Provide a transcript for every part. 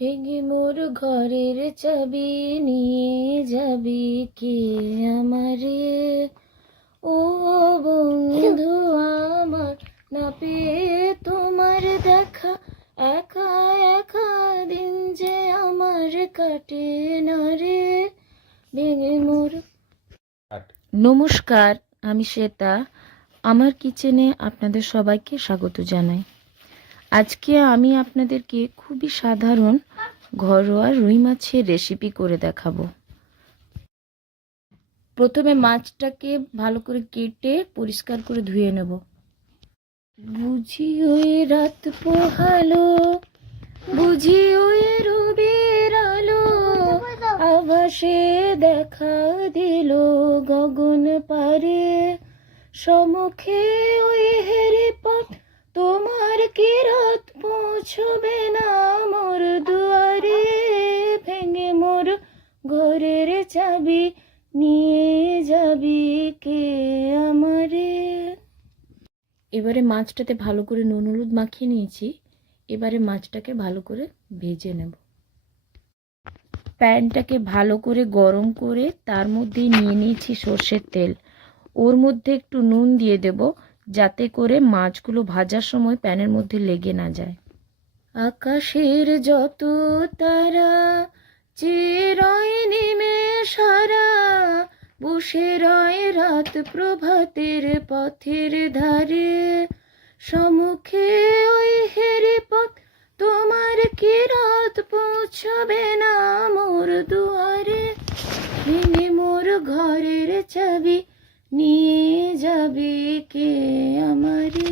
ভেঙে মোর ঘরের চাবি নিয়ে যাবি কে আমারে? ও বন্ধু আমার না পেয়ে তোমার দেখা একা একা দিন যে আমার কাটে না রে। ভেঙে মোর নমস্কার আমি শ্বেতা। আমার কিচেনে আপনাদের সবাইকে স্বাগত জানাই। আজকে আমি আপনাদেরকে খুবই সাধারণ ঘরোয়া রুই মাছের রেসিপি করে দেখাবো। প্রথমে মাছটাকে ভালো করে কেটে পরিষ্কার করে ধুয়ে নেব। বুঝি ওই রাত পোহালো বুঝি ওই রবির আলো, আভাসে দেখা দিল গগন পারে। সমুখে ওই হেরি পথ, তোমার কি রাত পৌঁছবে না, মোর দুয়ারে ভেঙে মোর ঘরের চাবি। নিয়ে যাবি কে আমারে? এবারে মাছটাতে ভালো করে নুন, হলুদ মাখিয়ে নিয়েছি। এবারে মাছটাকে ভালো করে ভেজে নেব। প্যানটাকে ভালো করে গরম করে তার মধ্যে নিয়ে নিয়েছি সর্ষের তেল। ওর মধ্যে একটু নুন দিয়ে দেব। যাতে করে মাছগুলো ভাজার সময় প্যানের মধ্যে লেগে না যায়। আকাশের যত তারা চিরয় নেমে সারা, বসে রয় রাত প্রভাতের পথের ধারে। সমুখে ওই হেরে পথ, তোমার কি রাত পৌঁছবে না মোর দুয়ারে? মোর ঘরের চাবি নিয়ে যাবে কে আমারে?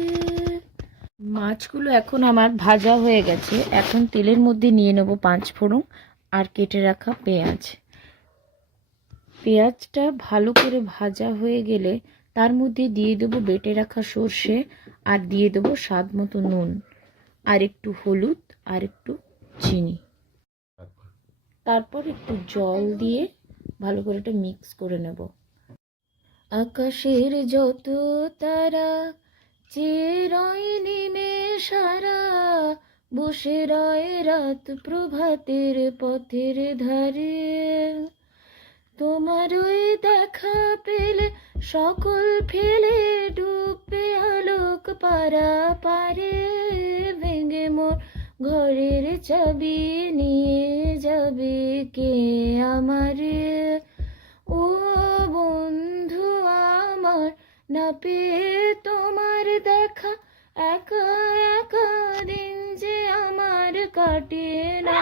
মাছগুলো এখন আমার ভাজা হয়ে গেছে। এখন তেলের মধ্যে নিয়ে নেব পাঁচ ফোড়ন আর কেটে রাখা পেঁয়াজ। পেঁয়াজটা ভালো করে ভাজা হয়ে গেলে তার মধ্যে দিয়ে দেবো বেটে রাখা সর্ষে আর দিয়ে দেবো স্বাদ মতো নুন আর একটু হলুদ আর একটু চিনি। তারপর একটু জল দিয়ে ভালো করে এটা মিক্স করে নেব। আকাশের যত তারা চেরয় নেমে সারা বসে রয় রাত প্রভাতের পথের ধারে। তোমার ওই দেখা পেলে, সকল ফেলে ডুবে আলোক পারা পারে ভেঙে মোর ঘরের চাবি নিয়ে যাবে কে আমারে? না পেয়ে তোমার দেখা, একা একা দিন যে আমার কাটে না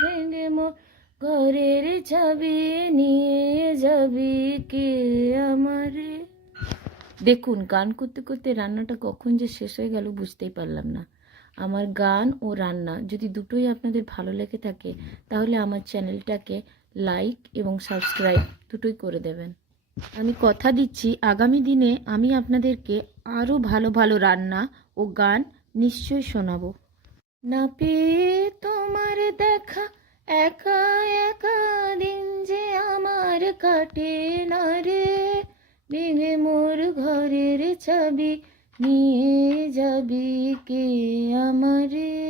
ভেঙে মোর ঘরের চাবি নিয়ে যাবি কে আমারে? দেখুন, গান করতে করতে রান্নাটা কখন যে শেষ হয়ে গেল বুঝতেই পারলাম না। আমার গান ও রান্না যদি দুটোই আপনাদের ভালো লেগে থাকে, তাহলে আমার চ্যানেলটাকে লাইক এবং সাবস্ক্রাইব দুটোই করে দেবেন। আমি কথা দিচ্ছি, আগামী দিনে আমি আপনাদেরকে আরও ভালো ভালো রান্না ও গান নিশ্চয়ই শোনাবো। না পেয়ে তোমার দেখা, একা একা দিন যে আমার কাটে না রে। ভেঙে মোর ঘরের চাবি নিয়ে যাবি কে আমারে?